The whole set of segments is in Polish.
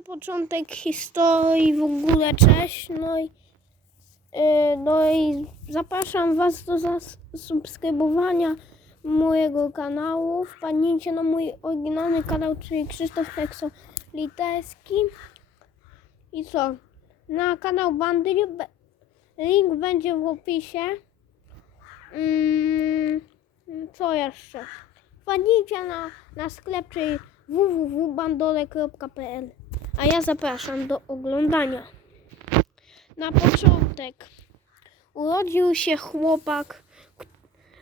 Na początek historii w ogóle cześć. No i, yy, no i zapraszam Was do zasubskrybowania mojego kanału. Wpadnijcie na mój oryginalny kanał, czyli Krzysztof Tekso Literski. I co? Na kanał Bandy link będzie w opisie. Mm, co jeszcze? Wpadnijcie na, na sklep, czyli www.bandole.pl A ja zapraszam do oglądania. Na początek urodził się chłopak,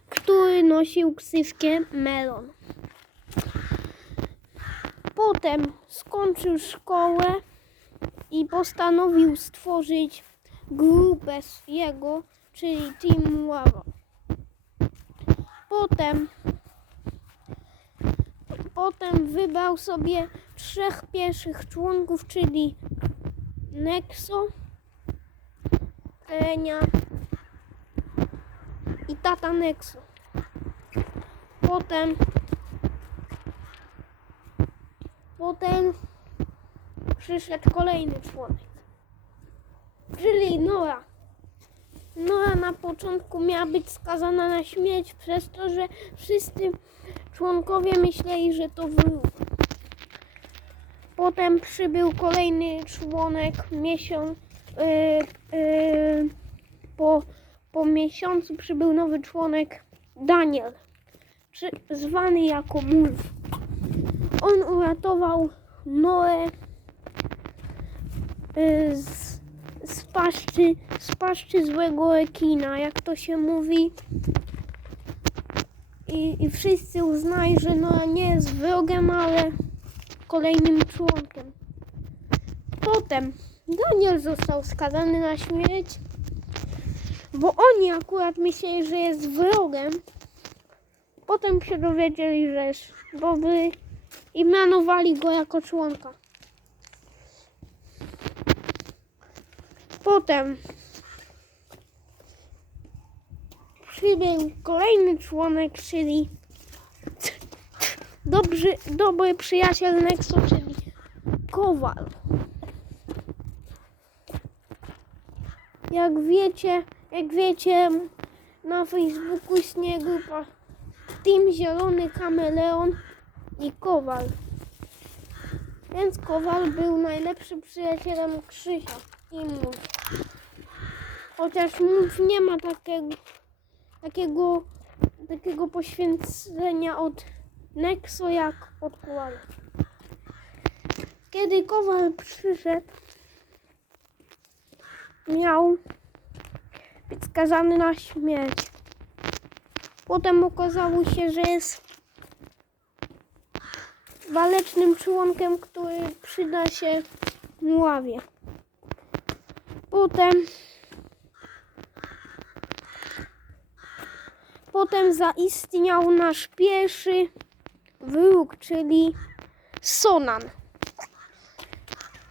który nosił ksywkę Melon. Potem skończył szkołę i postanowił stworzyć grupę jego, czyli Team Lava. Potem Potem wybrał sobie trzech pierwszych członków, czyli Nexo, Lenia i tata Nexo. Potem potem przyszedł kolejny członek, czyli Nora. Nora na początku miała być skazana na śmierć przez to, że wszyscy członkowie myśleli, że to wróg. Potem przybył kolejny członek miesiąc. Yy, yy, po, po miesiącu przybył nowy członek Daniel, czy, zwany jako Mulf. On uratował Noę yy, z, z, paszczy, z paszczy złego rekina, jak to się mówi i, i wszyscy uznali, że Noa nie jest wrogiem, ale kolejnym członkiem. Potem Daniel został skazany na śmierć, bo oni akurat myśleli, że jest wrogiem. Potem się dowiedzieli, że jest dobry i mianowali go jako członka. Potem przybył kolejny członek, czyli dobry, dobry przyjaciel Nexo, czyli Kowal. Jak wiecie, jak wiecie, na Facebooku istnieje grupa Team Zielony Kameleon i Kowal. Więc Kowal był najlepszym przyjacielem Krzysia i Mów. Chociaż Mów nie ma takiego takiego, takiego poświęcenia od Nexo jak od Kowala. Kiedy Kowal przyszedł, miał być skazany na śmierć. Potem okazało się, że jest walecznym członkiem, który przyda się Muławie. Potem Potem zaistniał nasz pierwszy wróg, czyli Sonan.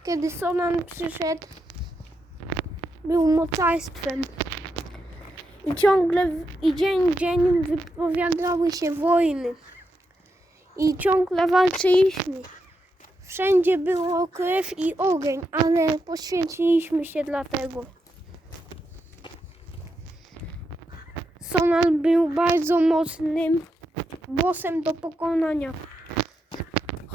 Kiedy Sonan przyszedł, był mocarstwem. I ciągle i dzień dzień wypowiadały się wojny. I ciągle walczyliśmy. Wszędzie było krew i ogień, ale poświęciliśmy się dlatego. Sonal był bardzo mocnym bossem do pokonania.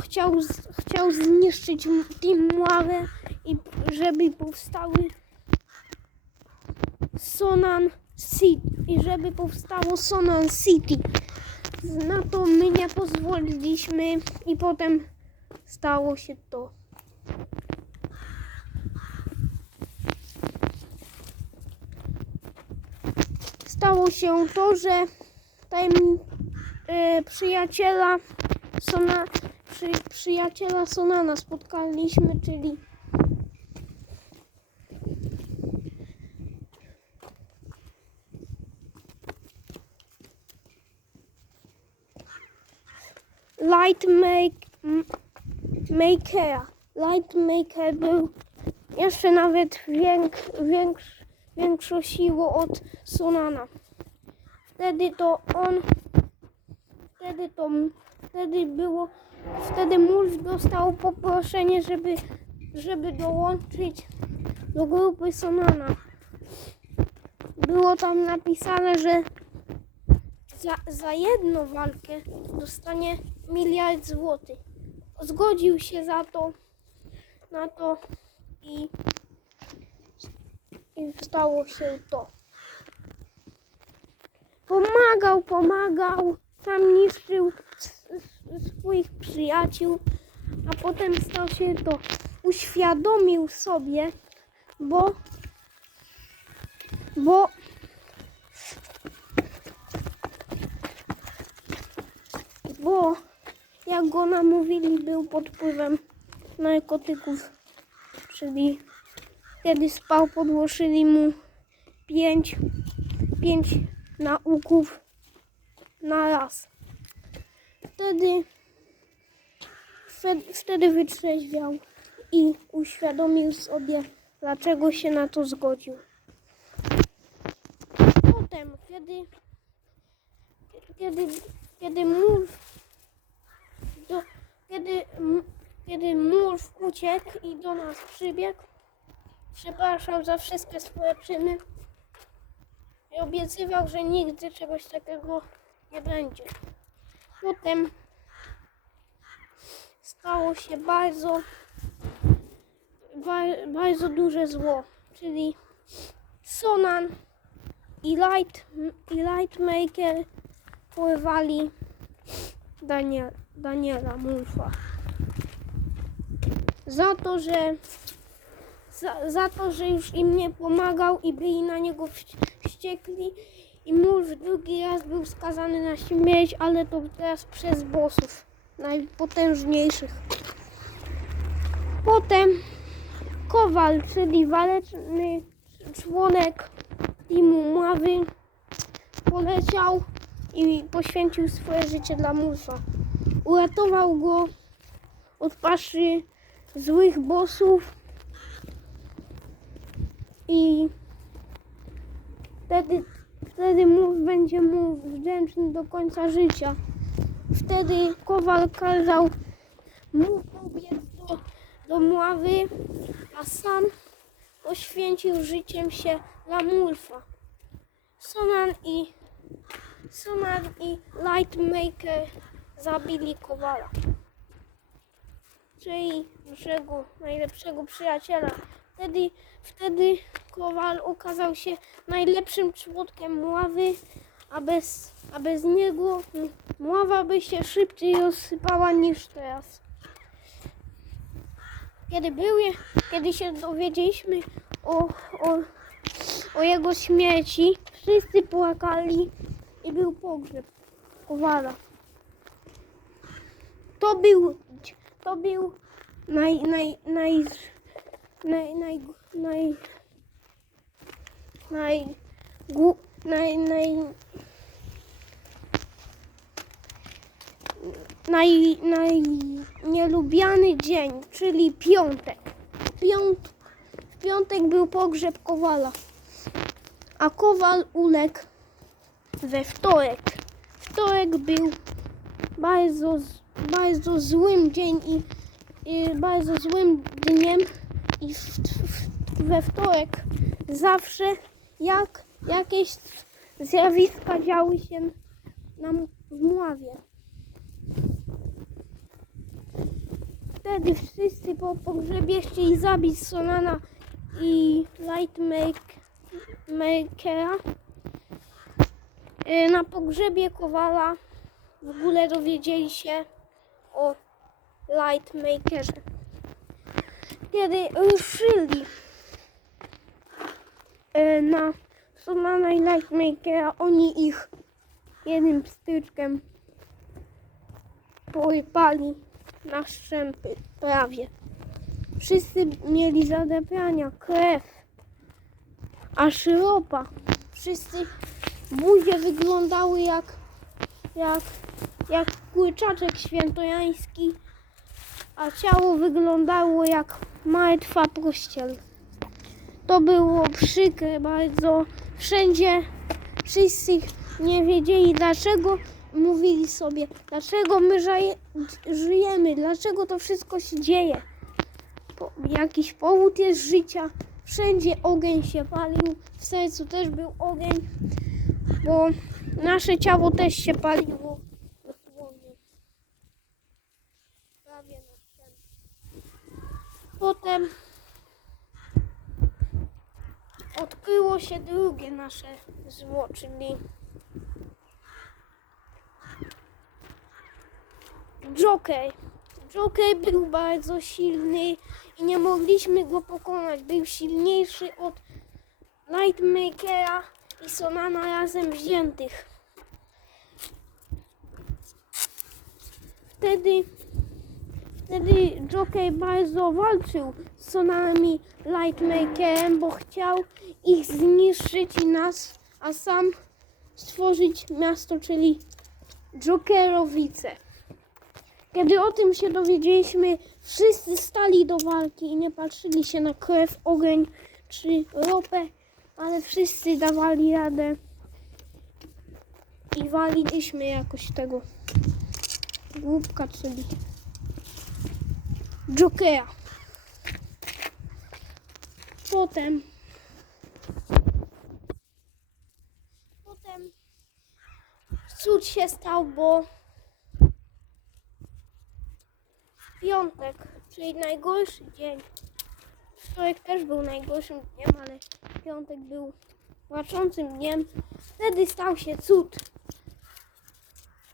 Chciał, chciał zniszczyć Team Muawę i żeby powstały Sonan City i żeby powstało Sonan City. Na to my nie pozwoliliśmy i potem stało się to. Stało się to, że tajem, e, przyjaciela Sona, przy, przyjaciela Sonana spotkaliśmy, czyli Light make, m- Makera. Light Maker był jeszcze nawet więk, większy, większą siłą od Sonana. Wtedy to on, wtedy to, wtedy było, wtedy Mulf dostał poproszenie, żeby żeby dołączyć do grupy Sonana. Było tam napisane, że za, za jedną walkę dostanie miliard złotych. Zgodził się za to, na to i, i stało się to. Pomagał, pomagał, sam niszczył swoich przyjaciół, a potem stał się to. Uświadomił sobie, bo, bo bo jak go namówili, był pod wpływem narkotyków, czyli kiedy spał, podłożyli mu pięć, pięć nauków na raz. Wtedy, wtedy, wytrzeźwiał i uświadomił sobie, dlaczego się na to zgodził. Potem, kiedy, kiedy, kiedy do, kiedy, kiedy mórz uciekł i do nas przybiegł, przepraszał za wszystkie swoje czyny i obiecywał, że nigdy czegoś takiego nie będzie. Potem stało się bardzo, ba, bardzo duże zło, czyli Sonan i Light, i Lightmaker porwali Daniel, Daniela Mulfa. Za to, że za, za to, że już im nie pomagał i byli na niego wś- wściekli i Mulf drugi raz był skazany na śmierć, ale to teraz przez bossów najpotężniejszych. Potem Kowal, czyli waleczny członek teamu Mławy poleciał i poświęcił swoje życie dla Mulfa. Uratował go od paszy złych bossów i wtedy, wtedy Mulf będzie mu wdzięczny do końca życia. Wtedy Kowal kazał mu pobiec do, do Mławy, a sam poświęcił życiem się dla Mulfa. Sonan i Sonan i Lightmaker zabili Kowala. Czyli naszego najlepszego przyjaciela. Wtedy, wtedy Kowal okazał się najlepszym członkiem Mławy, a bez, a bez niego Mława by się szybciej rozsypała niż teraz. Kiedy był, kiedy się dowiedzieliśmy o, o, o jego śmierci, wszyscy płakali i był pogrzeb Kowala. To był, to był naj, naj, naj, naj, naj, naj, naj, gu- naj, naj, naj, naj, nielubiany dzień, czyli piątek. Piąt, w piątek był pogrzeb Kowala, a Kowal uległ we wtorek. Wtorek był bardzo, bardzo złym dzień i, i bardzo złym dniem i w, w, we wtorek zawsze jak jakieś zjawiska działy się nam w Mławie. Wtedy wszyscy po pogrzebie chcieli zabić Solana i Lightmakera. Y, Na pogrzebie Kowala w ogóle dowiedzieli się o Lightmakerze. Kiedy ruszyli y, na Solana i Lightmakera, oni ich jednym pstryczkiem porypali na szczępy prawie. Wszyscy mieli zadeprania, krew, aż ropa. Wszyscy buzie wyglądały jak, jak, jak kurczaczek świętojański, a ciało wyglądało jak martwa pościel. To było przykre bardzo. Wszędzie wszyscy nie wiedzieli dlaczego. Mówili sobie, dlaczego my żyjemy, dlaczego to wszystko się dzieje. jakiś powód jest życia. Wszędzie ogień się palił, w sercu też był ogień, bo nasze ciało też się paliło dosłownie. Prawie na ścianę. Potem odkryło się drugie nasze zło, czyli Joker. Joker był bardzo silny i nie mogliśmy go pokonać. Był silniejszy od Lightmakera i Sonana razem wziętych. Wtedy, wtedy Joker bardzo walczył z Sonanem i Lightmakerem, bo chciał ich zniszczyć i nas, a sam stworzyć miasto, czyli Jokerowice. Kiedy o tym się dowiedzieliśmy, wszyscy stali do walki i nie patrzyli się na krew, ogień czy ropę, ale wszyscy dawali radę i waliliśmy jakoś tego głupka, czyli Jokera. Potem potem cud się stał, bo piątek, czyli najgorszy dzień. Wtorek też był najgorszym dniem, ale piątek był płaczącym dniem. Wtedy stał się cud.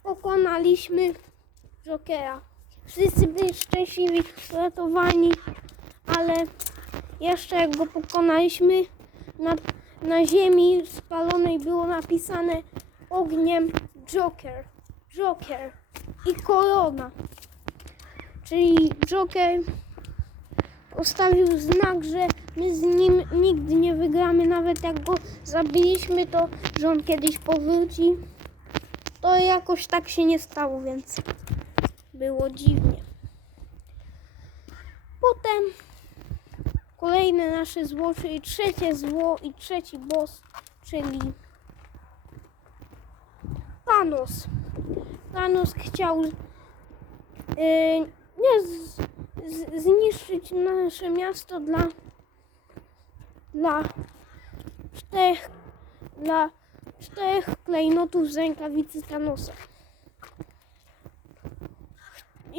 Pokonaliśmy Jokera. Wszyscy byli szczęśliwi, uratowani, ale jeszcze jak go pokonaliśmy, na, na ziemi spalonej było napisane ogniem Joker, Joker i korona. Czyli Joker postawił znak, że my z nim nigdy nie wygramy, nawet jak go zabiliśmy, to że on kiedyś powróci. To jakoś tak się nie stało, więc było dziwnie. Potem kolejne nasze zło, czyli trzecie zło i trzeci boss, czyli Thanos. Thanos chciał yy, nie z, z, zniszczyć nasze miasto dla dla czterech dla czterech klejnotów z rękawicy Thanosa.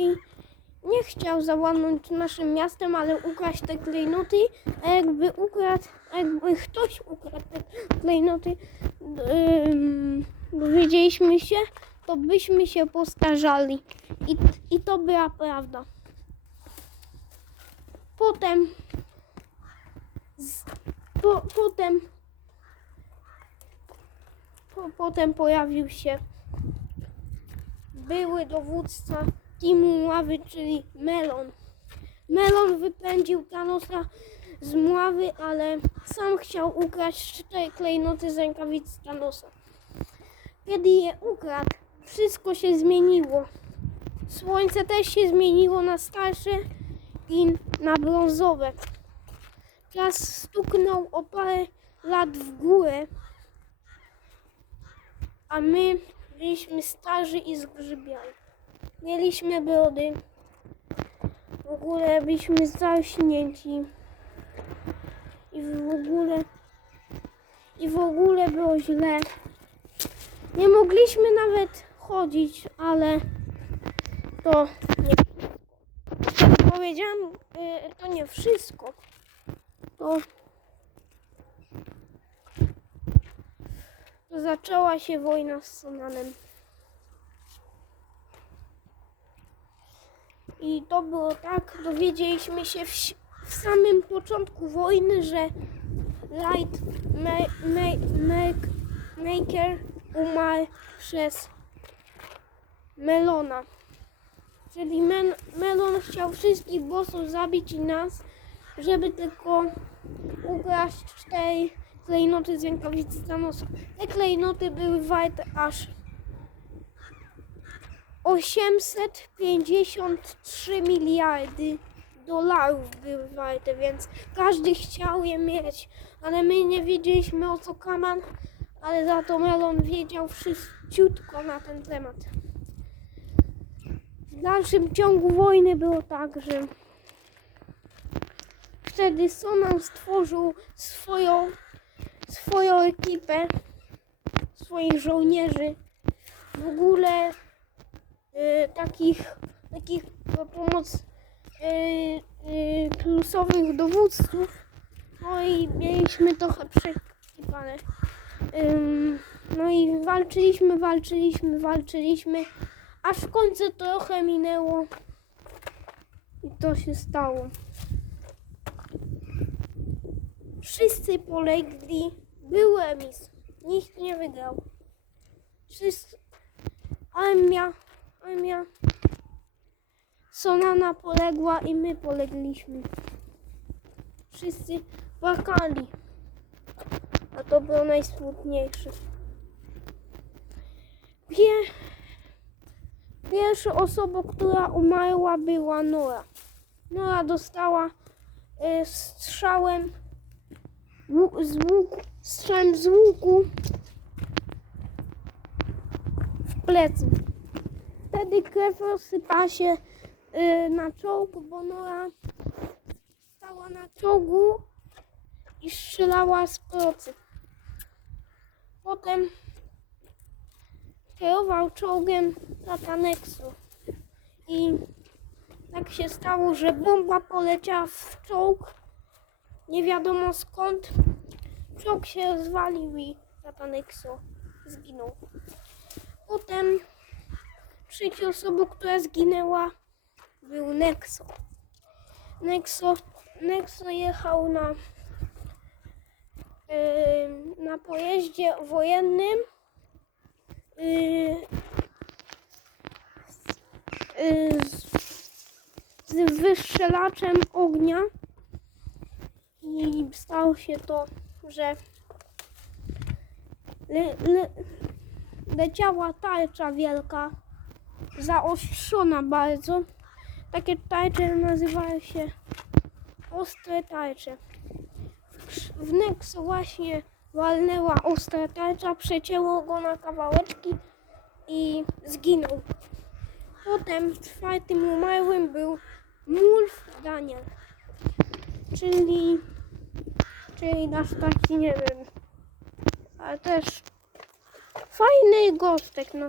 I nie chciał zawładnąć naszym miastem, ale ukraść te klejnoty, a jakby ukradł, jakby ktoś ukradł te klejnoty, dowiedzieliśmy się, to byśmy się postarzali. I, I to była prawda. Potem z, po, potem po, potem pojawił się były dowódca Teamu Ławy, czyli Melon. Melon wypędził Thanosa z Mławy, ale sam chciał ukraść cztery klejnoty z rękawic Thanosa. Kiedy je ukradł, wszystko się zmieniło. Słońce też się zmieniło na starsze i na brązowe. Czas stuknął o parę lat w górę, a my byliśmy starzy i zgrzybiali. Mieliśmy brody, w ogóle byliśmy zaśnięci i w ogóle i w ogóle było źle. Nie mogliśmy nawet chodzić, ale to nie powiedziałam, y, to nie wszystko. To, to zaczęła się wojna z Sonanem. I to było tak, dowiedzieliśmy się w, w samym początku wojny, że Light ma, ma, make, Maker umarł przez Melona. Czyli Men, Melon chciał wszystkich bossów zabić i nas, żeby tylko ukraść cztery klejnoty z rękawicy Thanosa. Te klejnoty były warte aż 853 miliardy dolarów były warte, więc każdy chciał je mieć, ale my nie wiedzieliśmy o co kaman, ale za to Melon wiedział wszystko na ten temat. W dalszym ciągu wojny było tak, że wtedy Sonan stworzył swoją, swoją ekipę, swoich żołnierzy. W ogóle y, takich, takich pomoc y, y, plusowych dowódców. No i mieliśmy trochę przekipane. Ym, no i walczyliśmy, walczyliśmy, walczyliśmy, aż w końcu trochę minęło i to się stało. Wszyscy polegli, był remis, nikt nie wygrał. Wszyscy, armia, armia, Sonana poległa i my polegliśmy. Wszyscy płakali, a to było najsmutniejsze. Pier... Pierwszą osobą, która umarła była Nora. Nora dostała e, strzałem z łuku, strzałem z łuku w plecy. Wtedy krew rozsypała się e, na czołg, bo Nora stała na czołgu i strzelała z procy. Potem kierował czołgiem tata Nexu. I tak się stało, że bomba poleciała w czołg. Nie wiadomo skąd. Czołg się rozwalił i tata zginął. Potem trzecią osobą, która zginęła był Nexo. Nexo, Nexo jechał na, yy, na pojeździe wojennym. Yy, yy, z, z wystrzelaczem ognia. I stało się to, że le, le, leciała tarcza wielka, zaostrzona bardzo. Takie tarcze nazywają się ostre tarcze. W, Nexo właśnie walnęła ostra tarcza, przecięło go na kawałeczki i zginął. Potem czwartym umarłym był Mulf Daniel, czyli, czyli nasz taki, nie wiem, ale też fajny gostek, no.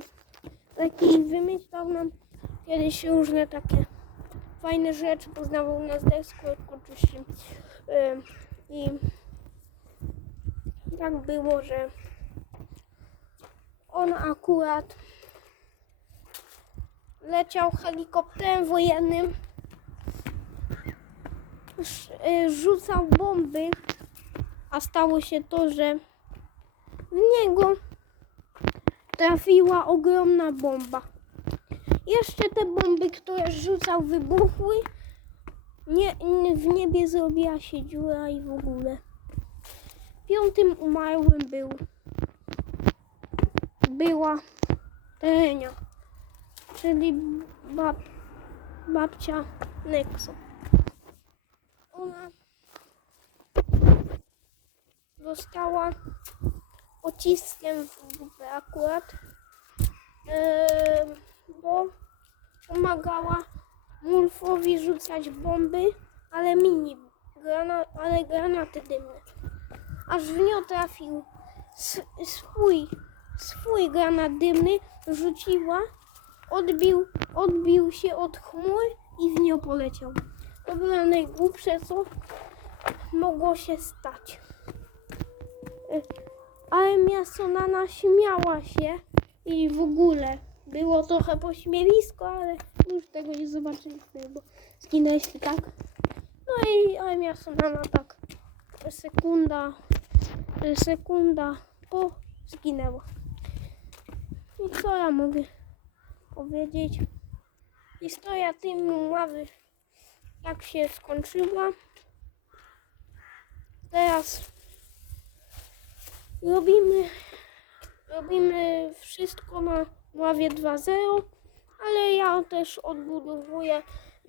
Taki wymyślał nam kiedyś różne takie fajne rzeczy, poznawał nas desku, oczywiście. Ym, I tak było, że on akurat leciał helikopterem wojennym, y, rzucał bomby, a stało się to, że w niego trafiła ogromna bomba. Jeszcze te bomby, które rzucał, wybuchły. Nie, nie, w niebie zrobiła się dziura i w ogóle. Piątym umarłym był była Terenia, czyli bab, babcia Nexo. Ona została pociskiem w dupę akurat, em, bo pomagała Mulfowi rzucać bomby, ale mini, grana, ale granaty dymne. Aż w nią trafił swój, swój granat dymny, rzuciła, odbił, odbił się od chmur i w nią poleciał. To było najgłupsze, co mogło się stać. Y, Armia Sonana śmiała się i w ogóle było trochę pośmiewisko, ale już tego nie zobaczyliśmy, bo zginęliśmy tak. No i armia Sonana tak sekunda, sekunda po zginęła. I co ja mogę powiedzieć? Historia tej ławy jak się skończyła. Teraz robimy, robimy wszystko na Mławie 2.0, ale ja też odbudowuję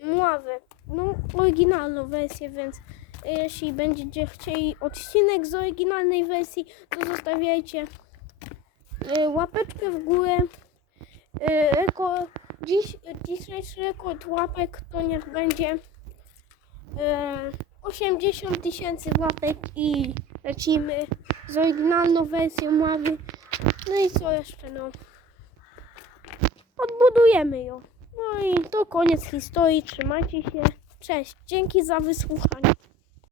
Mławę, no oryginalną wersję, więc jeśli będziecie chcieli odcinek z oryginalnej wersji, to zostawiajcie y, łapeczkę w górę. Y, Rekord, dziś, dzisiejszy rekord łapek to niech będzie y, 80 tysięcy łapek i lecimy z oryginalną wersją ławy. No i co jeszcze, no. Odbudujemy ją. No i to koniec historii. Trzymajcie się. Cześć. Dzięki za wysłuchanie.